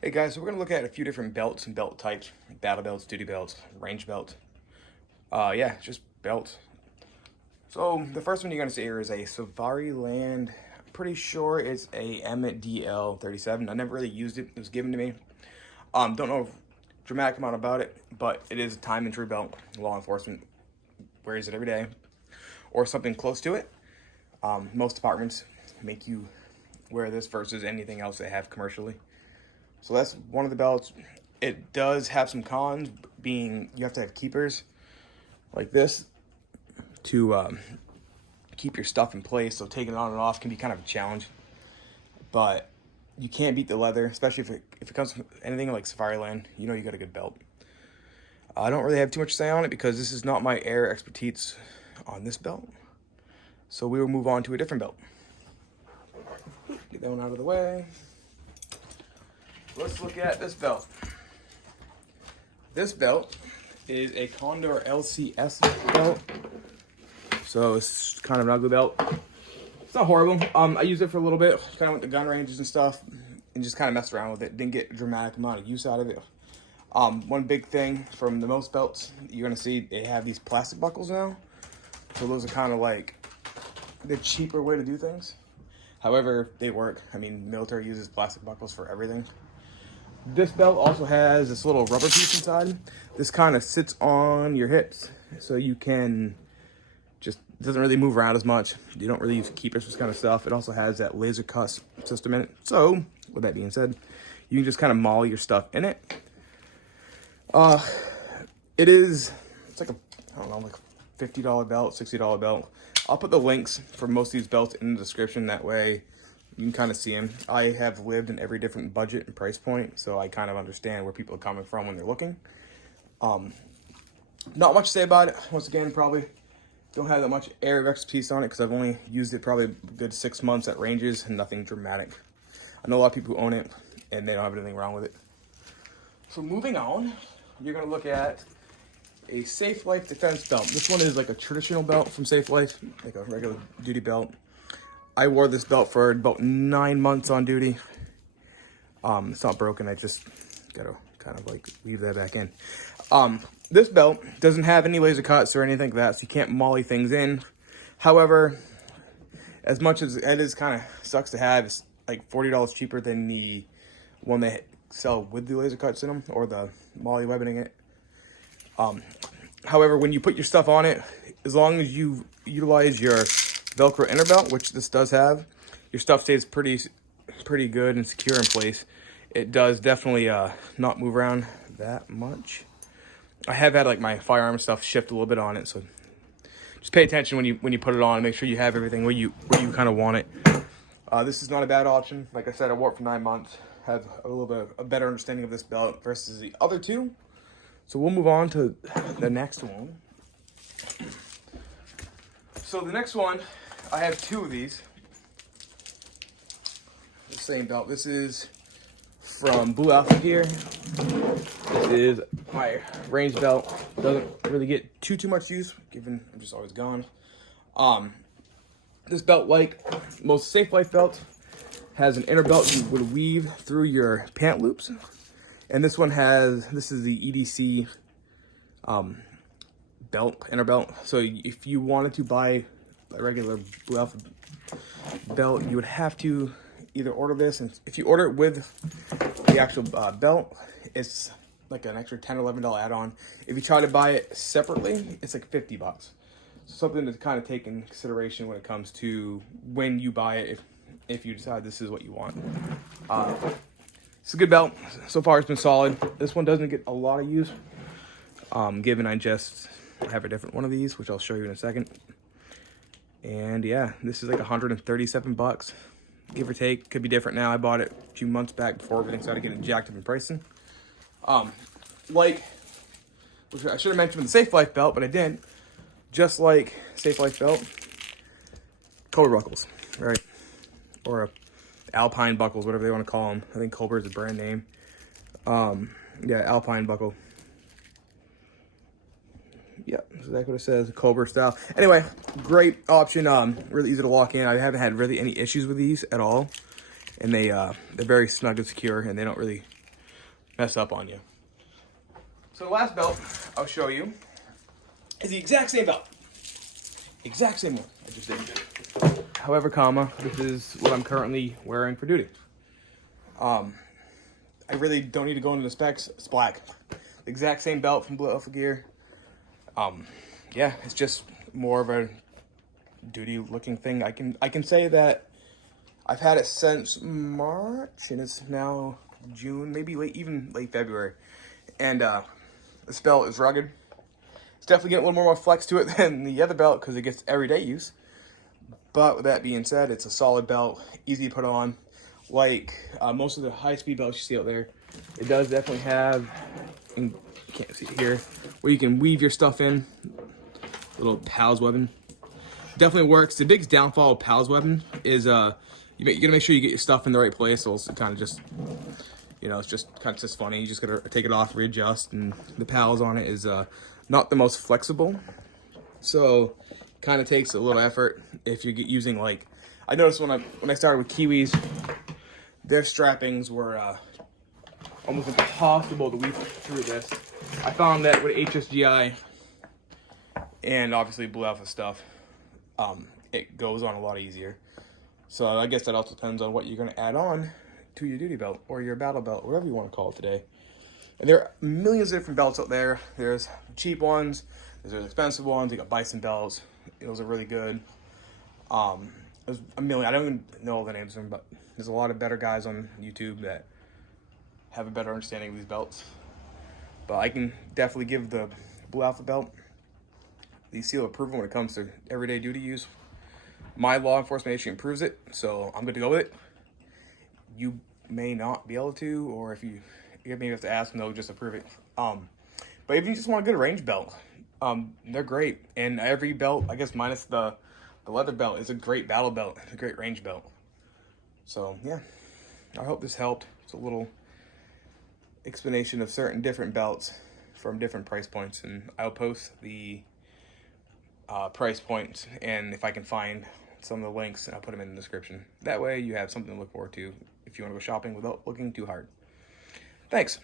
Hey guys, so we're gonna look at a few different belts and belt types: battle belts, duty belts, range belts. Yeah, just belts. So the first one you're gonna see here is a Safariland. I'm pretty sure it's a MDL37. I never really used it. It was given to me. Don't know a dramatic amount about it, but it is a time and true belt. Law enforcement wears it every day, or something close to it. Most departments make you wear this versus anything else they have commercially. So that's one of the belts. It does have some cons, being you have to have keepers like this to keep your stuff in place. So taking it on and off can be kind of a challenge. But you can't beat the leather, especially if it comes from anything like Safariland. You know you got a good belt. I don't really have too much to say on it because this is not my air expertise on this belt. So we will move on to a different belt. Get that one out of the way. Let's look at this belt. This belt is a Condor LCS belt. So it's kind of an ugly belt. It's not horrible. I used it for a little bit, kind of went to gun ranges and stuff, and just kind of messed around with it. Didn't get a dramatic amount of use out of it. One big thing from the most belts, you're gonna see they have these plastic buckles now. So those are kind of like the cheaper way to do things. However, they work. I mean, military uses plastic buckles for everything. This belt also has this little rubber piece inside. This kind of sits on your hips, so you can just, it doesn't really move around as much. You don't really use keepers for this kind of stuff. It also has that laser cut system in it. So, with that being said, you can just kind of maul your stuff in it. It's like I don't know, like a $50 belt, $60 belt. I'll put the links for most of these belts in the description. That way you can kind of see them. I have lived in every different budget and price point, so I kind of understand where people are coming from when they're looking. Not much to say about it. Once again, probably don't have that much air of expertise on it because I've only used it probably a good 6 months at ranges and nothing dramatic. I know a lot of people who own it and they don't have anything wrong with it. So moving on, you're gonna look at a Safe Life Defense belt. This one is like a traditional belt from Safe Life, like a regular duty belt. I wore this belt for about 9 months on duty. It's not broken. I just gotta kind of like leave that back in. This belt doesn't have any laser cuts or anything like that, so you can't molly things in. However, as much as it is kind of sucks to have, it's like $40 cheaper than the one they sell with the laser cuts in them or the molly webbening it. However, when you put your stuff on it, as long as you utilize your Velcro inner belt, which this does have, your stuff stays pretty good and secure in place. It does definitely not move around that much. I have had like my firearm stuff shift a little bit on it, so just pay attention when you put it on. Make sure you have everything where you kind of want it. This is not a bad option. Like I said, I wore it for 9 months. Have a little bit a better understanding of this belt versus the other two. So we'll move on to the next one. So the next one, I have 2 of these. The same belt. This is from Blue Alpha Gear. This is my range belt. Doesn't really get too much use, given I'm just always gone. This belt, like most Safe Life belts, has an inner belt you would weave through your pant loops. And this one this is the EDC belt, inner belt. So if you wanted to buy a regular Blue Alpha belt, you would have to either order this, and if you order it with the actual belt, it's like an extra $10 or $11 add-on. If you try to buy it separately, it's like $50. So something to kind of take in consideration when it comes to when you buy it, if you decide this is what you want. It's a good belt. So far, it's been solid. This one doesn't get a lot of use, given I just have a different one of these, which I'll show you in a second. And yeah, this is like 137 bucks, give or take. Could be different now. I bought it a few months back before everything started getting jacked up in pricing. Which I should have mentioned with the Safe Life belt, but I didn't. Just like Safe Life belt, Cobra buckles, right? Or Alpine buckles, whatever they want to call them. I think Cobra is a brand name. Yeah, Alpine buckle. Yeah, that's exactly what it says, Cobra style. Anyway, great option. Really easy to lock in. I haven't had really any issues with these at all, and they're very snug and secure, and they don't really mess up on you. So the last belt I'll show you is the exact same belt. Exact same one. I just did. However, this is what I'm currently wearing for duty. I really don't need to go into the specs. It's black. The exact same belt from Blue Alpha Gear. Yeah, it's just more of a duty looking thing. I can say that I've had it since March, and it's now June, maybe late February. And this belt is rugged. It's definitely getting a little more flex to it than the other belt because it gets everyday use. But with that being said, it's a solid belt, easy to put on. Like most of the high-speed belts you see out there, it does definitely have, and you can't see it here, where you can weave your stuff in. Little PALS webbing. Definitely works. The biggest downfall of PALS webbing is you gotta make sure you get your stuff in the right place, or else it kind of just, it's just kind of just funny. You just gotta take it off, readjust, and the PALS on it is not the most flexible, so kind of takes a little effort if you get using, like, I noticed when I started with Kiwis, their strappings were almost impossible to weave through this. I found that with HSGI and obviously Blue Alpha stuff, it goes on a lot easier. So I guess that also depends on what you're going to add on to your duty belt or your battle belt, whatever you want to call it today. And there are millions of different belts out there. There's cheap ones, there's expensive ones. You got Bison belts. Those are really good. There's a million. I don't even know all the names of them, but there's a lot of better guys on YouTube that have a better understanding of these belts. But I can definitely give the Blue Alpha belt the seal of approval when it comes to everyday duty use. My law enforcement agency improves it, so I'm good to go with it. You may not be able to, or if you maybe have to ask them, they'll just approve it. But if you just want a good range belt, they're great. And every belt, I guess minus the leather belt, is a great battle belt, a great range belt. So yeah, I hope this helped. It's a little explanation of certain different belts from different price points, and I'll post the price points, and if I can find some of the links, I'll put them in the description. That way you have something to look forward to if you want to go shopping without looking too hard. Thanks.